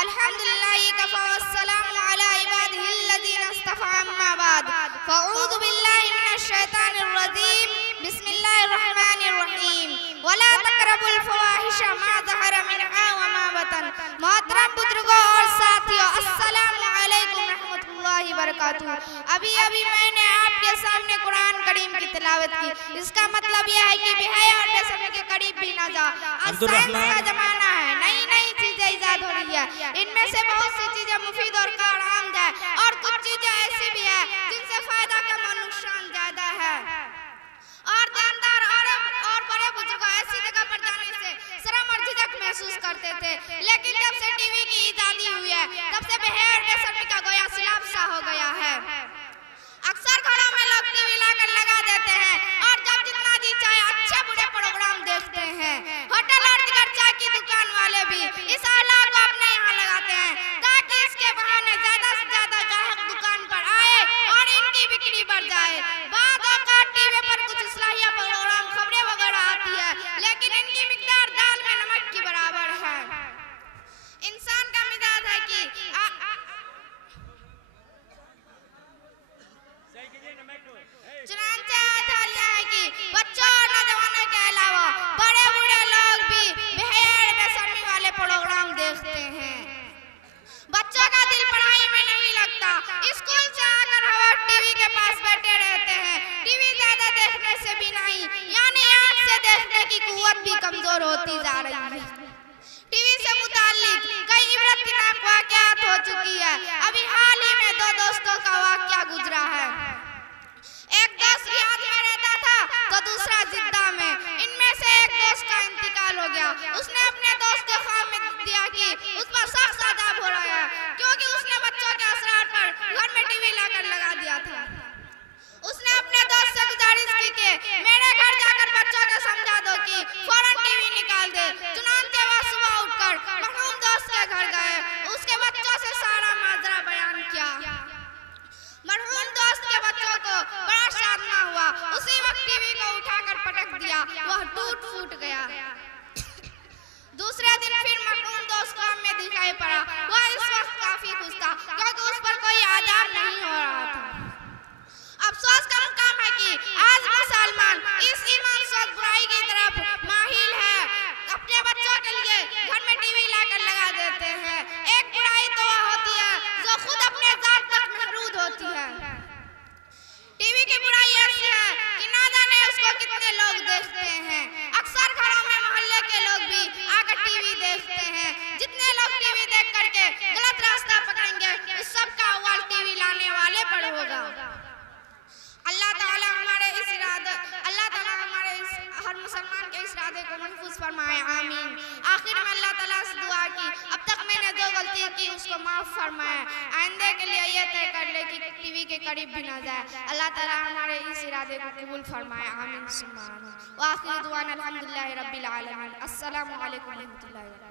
अल्हम्दुलिल्लाहि Kaffa वस्सलामु अला इबादिहिल्लज़ीना इस्तफ़ा अम्मा बाद फ़अऊज़ु बिल्लाहि मिनश शैतानिर रजीम बिस्मिल्लाहिर रहमानिर रहीम वला तक़रबुल फ़वाहिशा मा ज़हरा मिनहा व मा बतन। मोहतरम बुजुर्गों और साथियों, अस्सलामु अलैकुम रहमतुल्लाहि व बरकातुहू। अभी मैंने आपके सामने कुरान करीम की तिलावत की। इसका मतलब यह है कि बेहया और बेशर्मी के करीब भी ना जाओ। आज साइंस का जमाना है, नई नई चीजें इजाद हो रही है। इनमें से बहुत सी चीजें मुफीद और कारआमद है और कुछ चीजें ऐसी भी है जिनसे फायदा कम और नुकसान ज्यादा है। और जानदार और बड़े बुजुर्ग ऐसी जगह पर जाने से शर्म और झिझक महसूस करते थे, लेकिन जब से टीवी की इजादी हुई है तब से बेहया और बेशर्मी का गोया सिलाब सा हो गया है। अक्सर घरों में लोग टीवी लाकर लगा देते हैं और जब जितना जी चाहे अच्छे बुरे प्रोग्राम देखते हैं। होटल और दिगर चाय की दुकान वाले भी इस आला को अपने यहाँ लगाते हैं ताकि इसके बहाने ज्यादा से ज्यादा ग्राहक दुकान पर आए और इनकी बिक्री बढ़ जाए। बाद औकात टीवी पर कुछ इस्लाहिया प्रोग्राम खबरें वगैरह आती है, लेकिन इनकी मिकदार दाल में नमक की बराबर है। इंसान का मिजाज है कि चुनांचे हालिया है कि बच्चों और नौजवानों के अलावा बड़े बूढ़े लोग भी बेहया और बेशर्मी वाले प्रोग्राम देखते हैं। बच्चों का दिल पढ़ाई में नहीं लगता, स्कूल से आकर हवा टीवी के पास बैठे रहते हैं। टीवी ज्यादा देखने से भी नहीं, यानी आँख से देखने की कुव्वत भी कमजोर होती जा रही है। टीवी से मुताल्लिक कई इबरतनाक वाक़यात हो चुकी है। अभी हाल ही में दो दोस्तों का वाक़या गुजरा है। एक दोस्त रियाद में रहता था तो दूसरा जिद्दा में। इनमें से एक दोस्त का इंतकाल हो गया। उसने अपने दोस्त को ख्वाब में दिया कि उस पर सख्त अज़ाब हो रहा है, क्योंकि उसने बच्चों के असरार पर घर में टीवी लाकर लगा दिया था। उसने अपने दोस्त से गुजारिश की कि मेरे घर जाकर बच्चों को समझा दो कि फौरन टीवी निकाल दे। चुनांचे वह सुबह उठकर मरहूम दोस्त के घर गए, उसके बच्चों से सारा माजरा बयान किया। मरहूम दोस्त के बच्चों को बड़ा सादमा हुआ। उसी वक्त टीवी को उठाकर पटक दिया, वह टूट फूट गया। दूसरे दिन फिर मरहूम दोस्त को हमें दिखाई पड़ा। वह इस वक्त काफी खुश था क्योंकि उस पर कोई आजाब नहीं हो रहा था। अफसोस का मुकाम है कि आज मुसलमान इस ईमान सोच बुराई की तरफ माहिल है। अपने बच्चों के लिए घर में टीवी लाकर लगा देते हैं। एक बुराई तो वह होती है जो खुद अपने जात तक महरूद होती है। टीवी की बुराई ऐसी है कि ना जाने उसको कितने लोग देखते हैं। अक्सर घरों में मोहल्ले के लोग भी आकर टीवी देखते हैं। जितने लोग टीवी देख करके गलत रास्ता पकड़ेंगे, इस सब का अव्वल टीवी लाने वाले पर होगा। अल्लाह ताला हमारे हर मुसलमान के इस इरादे को महफूज फरमाए, आमीन। आखिर में अल्लाह ताला से दुआ की अब तक मैंने जो गलती की उसको माफ़ फरमाए। आइंदे के लिए ये तय कर ले कि टीवी के करीब भी ना जाए। अल्लाह ताला हमारे इस इरादे को कबूल फरमाए, आमीन सुम्मा आमीन। व आखिर दुआना अल्हम्दुलिल्लाहि रब्बिल आलमीन। अस्सलामु अलैकुम व रहमतुल्लाहि।